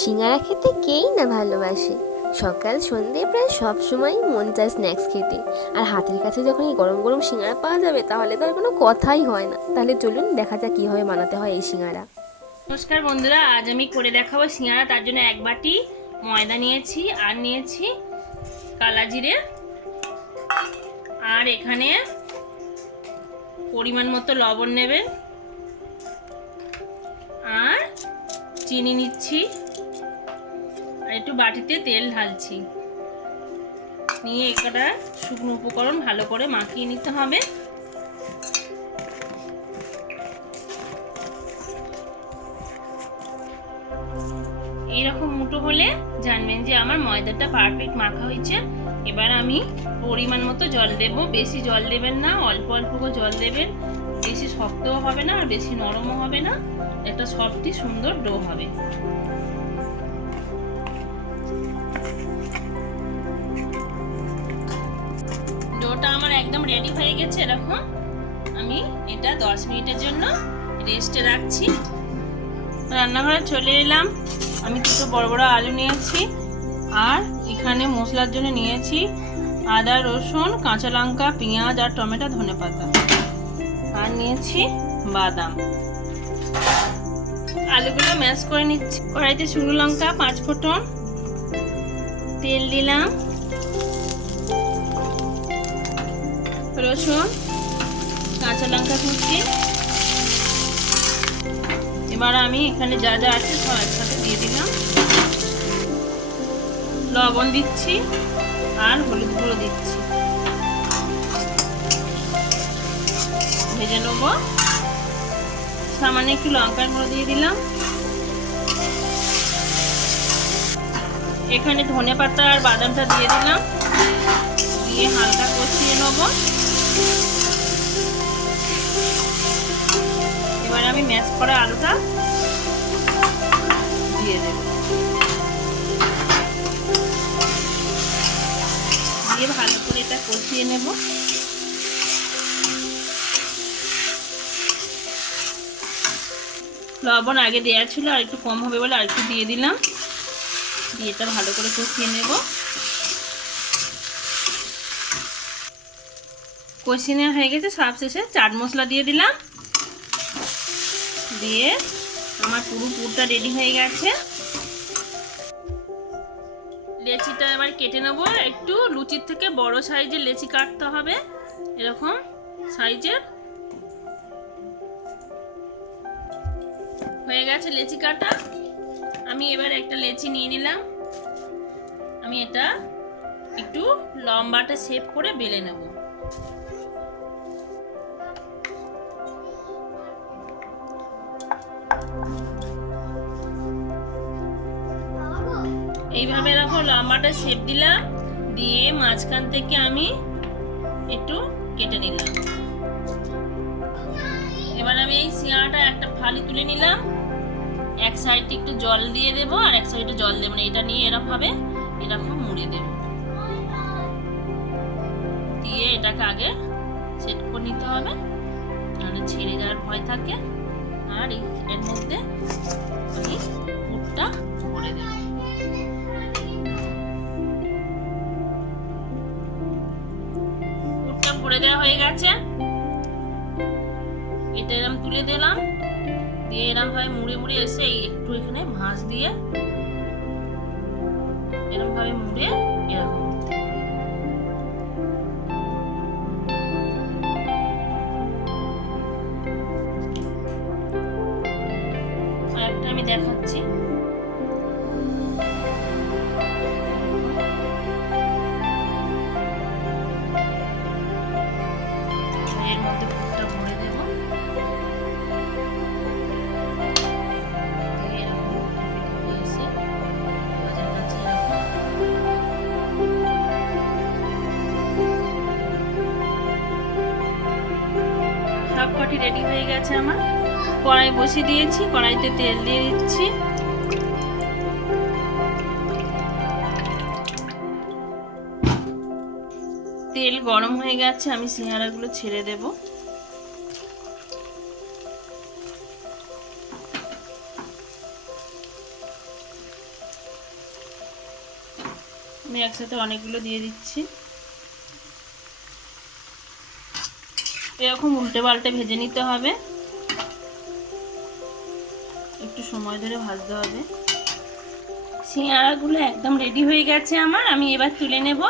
সিঙ্গারা খেতে কেই না ভালোবাসে। সকাল সন্ধে প্রায় সব সময় মন চায় স্ন্যাক্স খেতে। আর হাতের কাছে যখন এই গরম গরম সিঙ্গারা পাওয়া যাবে তাহলে তো আর কোনো কথাই হয় না। তাহলে চলুন দেখা যাক কীভাবে বানাতে হয় এই সিঙ্গারা। নমস্কার বন্ধুরা, আজ আমি করে দেখাবো সিঙ্গারা। তার জন্য 1 বাটি ময়দা নিয়েছি, আর নিয়েছি কালা জিরে, আর এখানে পরিমাণ মতো লবণ নেবেন, আর চিনি নিচ্ছি, আর একটু বাটিতে তেল ঢালছি। নিয়ে একটা শুকনো উপকরণ ভালো করে মাখিয়ে নিতে হবে। এইরকম মুঠো হলে জানবেন যে আমার ময়দাটা পারফেক্ট মাখা হয়েছে। এবার আমি পরিমাণ মতো জল দেব। বেশি জল দেবেন না, অল্প অল্প করে জল দেবেন। বেশি শক্তও হবে না আর বেশি নরমও হবে না, একটা সফটি সুন্দর ডো হবে। ডোটা আমার একদম রেডি হয়ে গেছে। এরকম আমি এটা 10 মিনিটের জন্য রেস্টে রাখছি। রান্নাঘরে চলে এলাম। আমি দুটো বড় বড় আলু নিয়েছি, আর এখানে মশলার জন্য নিয়েছি আদা, রসুন, কাঁচা লঙ্কা, পেঁয়াজ আর টমেটো, ধনেপাতা, আর নিয়েছি বাদাম। আলুগুলো ম্যাশ করে নিচ্ছি। কড়াইতে শুকনো লঙ্কা 5 ফোঁটন, তেল দিলাম, রসুন, কাঁচা লঙ্কা কুচি। এবার আমি এখানে যা যা আছে সব একসাথে দিয়ে দিলাম। লবণ দিচ্ছি আর হলুদ গুঁড়ো দিচ্ছি, ভেজে নেব। সামান্য একটু লঙ্কার গুঁড়ো দিয়ে দিলাম। এখানে ধনেপাতা আর বাদামটা দিয়ে দিলাম, দিয়ে হালকা কষিয়ে নেব। এবার আমি ম্যাশ করা আলুটা দিয়ে দেব, দিয়ে ভালো করে এটা কষিয়ে নেব। লবণ আগে দেওয়া ছিল, আর একটু কম হবে বলে আর একটু দিয়ে দিলাম। দিয়ে এটা ভালো করে কষিয়ে নেব। কষিয়ে নেওয়া হয়ে গেছে। সবশেষে চাট মশলা দিয়ে দিলাম। দিয়ে আমার পুরো পুরটা রেডি হয়ে গেছে। লেচিটা এবার কেটে নেব। একটু লুচির থেকে বড় সাইজের লেচি কাটতে হবে, এরকম সাইজের। হয়ে গেছে লেচি কাটা। আমি এবার একটা লেচি নিয়ে নিলাম। আমি এটা একটু লম্বাটা শেপ করে বেলে নেব। এইভাবে এরকম লম্বাটা শেপ দিলাম, দিয়ে মাঝখান থেকে আমি একটু কেটে নিলাম। এবার আমি এই সিঙ্গারাটা একটা ফালি তুলে নিলাম। এক সাইডে একটু জল দিয়ে দেব, আর এক সাইডে জল দেব না। এটা নিয়ে এরকম ভাবে এরকম মুড়ে দেব, দিয়ে এটাকে আগে সেট করে নিতে হবে, নাহলে ছেড়ে যাওয়ার ভয় থাকে। আর এর মধ্যে আমি পুরটা ভরে দেব। পুরটা ভরে দেওয়া হয়ে গেছে। এটা এরকম তুলে দিলাম, দিয়ে এরকম ভাবে মুড়ে মুড়ে এসে একটু এখানে ভাঁজ দিয়ে এরকম ভাবে মুড়ে এরকম একটা আমি দেখাচ্ছি। এর মধ্যে পুরটা ভরে দেব। সব কটি রেডি হয়ে গেছে আমার। কড়াই বসিয়ে দিয়েছি, কড়াইতে তেল দিয়ে দিচ্ছি। তেল গরম হয়ে গেছে, আমি সিঙ্গারাগুলো ছেড়ে দেব। আমি একসাথে অনেকগুলো দিয়ে দিচ্ছি। এরকম উল্টে পাল্টে ভেজে নিতে হবে, একটু সময় ধরে ভাজতে হবে। সিঙ্গারাগুলো একদম রেডি হয়ে গেছে আমার, আমি এবার তুলে নেব।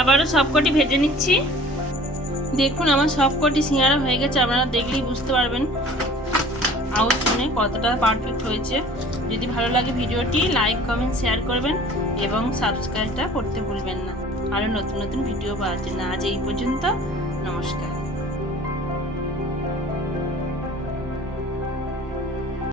আবারও সবকটি ভেজে নিচ্ছি। দেখুন আমার সবকটি সিঙ্গারা হয়ে গেছে, আপনারা দেখলেই বুঝতে পারবেন আওয়াজ শুনে কতটা পারফেক্ট হয়েছে। যদি ভালো লাগে ভিডিওটি লাইক কমেন্ট শেয়ার করবেন এবং সাবস্ক্রাইবটা করতে ভুলবেন না আরও নতুন নতুন ভিডিও পাওয়ার জন্য। আজ এই পর্যন্ত, নমস্কার।